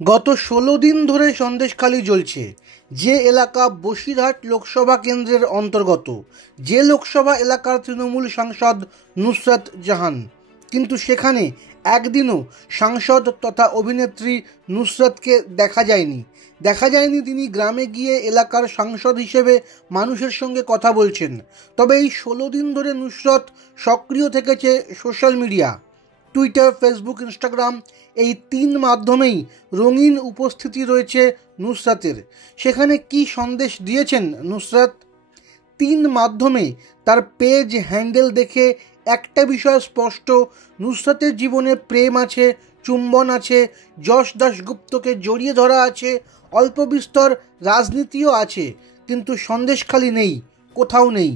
গত ১৬ দিন ধরে সন্দেশখালি জ্বলছে। যে এলাকা বসিরহাট লোকসভা কেন্দ্রের অন্তর্গত, যে লোকসভা এলাকার তৃণমূল সাংসদ নুসরাত জাহান, কিন্তু সেখানে একদিনও সাংসদ তথা অভিনেত্রী নুসরাতকে দেখা যায়নি তিনি গ্রামে গিয়ে এলাকার সাংসদ হিসেবে মানুষের সঙ্গে কথা বলছেন। তবে এই ১৬ দিন ধরে নুসরাত সক্রিয় থেকেছে social media, Twitter, Facebook, Instagram, এই ৩ মাধ্যমেই রঙিন উপস্থিতি রয়েছে নুসরাতের। সেখানে কি সন্দেশ দিয়েছেন নুসরাত? ৩ মাধ্যমে তার পেজ হ্যান্ডেল দেখে একটা বিষয় স্পষ্ট: নুসরাতের জীবনে প্রেম আছে, চুম্বন আছে, যশ দাশগুপ্তকে জড়িয়ে ধরা আছে, অল্প বিস্তর রাজনীতিও আছে, কিন্তু সন্দেশখালি নেই, কোথাও নেই।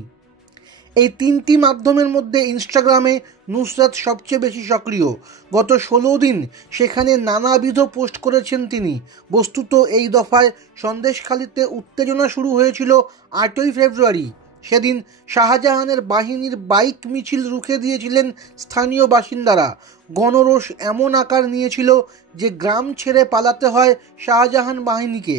এই ৩টি মাধ্যমের মধ্যে ইনস্টাগ্রামে নুসরাত সবচেয়ে বেশি সক্রিয়। গত ১৬ দিন সেখানে নানাবিধ পোস্ট করেছেন তিনি। বস্তুত এই দফায় সন্দেশখালিতে উত্তেজনা শুরু হয়েছিল ৮ই ফেব্রুয়ারি। সেদিন শাহজাহানের বাহিনীর বাইক মিছিল রুখে দিয়েছিলেন স্থানীয় বাসিন্দারা। গণরোষ এমন আকার নিয়েছিল যে গ্রাম ছেড়ে পালাতে হয় শাহজাহান বাহিনীকে।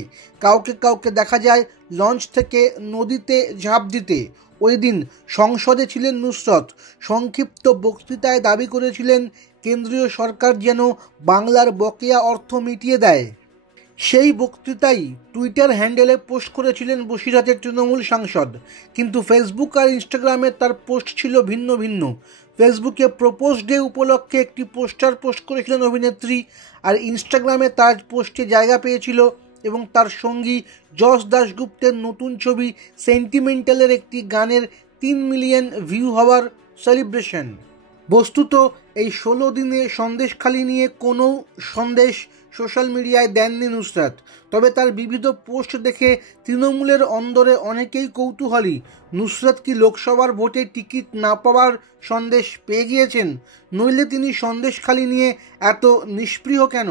কাউকে দেখা যায় লঞ্চ থেকে নদীতে ঝাঁপ দিতে। ওই দিন সংসদে ছিলেন নুসরাত। সংক্ষিপ্ত বক্তৃতায় দাবি করেছিলেন কেন্দ্রীয় সরকার যেন বাংলার বকেয়া অর্থ মিটিয়ে দেয়। সেই বক্তৃতাই টুইটার হ্যান্ডেলে পোস্ট করেছিলেন বসিরহাটের তৃণমূল সাংসদ। কিন্তু ফেসবুক আর ইনস্টাগ্রামে তার পোস্ট ছিল ভিন্ন ভিন্ন। ফেসবুকে প্রপোজ ডে উপলক্ষে একটি পোস্টার পোস্ট করেছিলেন অভিনেত্রী, আর ইনস্টাগ্রামে তার পোস্টে জায়গা পেয়েছিল এবং তার সঙ্গী যশ দাশগুপ্তের নতুন ছবি সেন্টিমেন্টালের একটি গানের ৩ মিলিয়ন ভিউ হওয়ার সেলিব্রেশন। বস্তুত এই ১৬ দিনে সন্দেশখালি নিয়ে কোনো সন্দেশ সোশ্যাল মিডিয়ায় দেননি নুসরাত। তবে তার বিবিধ পোস্ট দেখে তৃণমূলের অন্দরে অনেকেই কৌতূহলী। নুসরাত কি লোকসভার ভোটে টিকিট না পাওয়ার সন্দেশ পেয়ে গিয়েছেন? নইলে তিনি সন্দেশখালি নিয়ে এত নিষ্পৃহ কেন?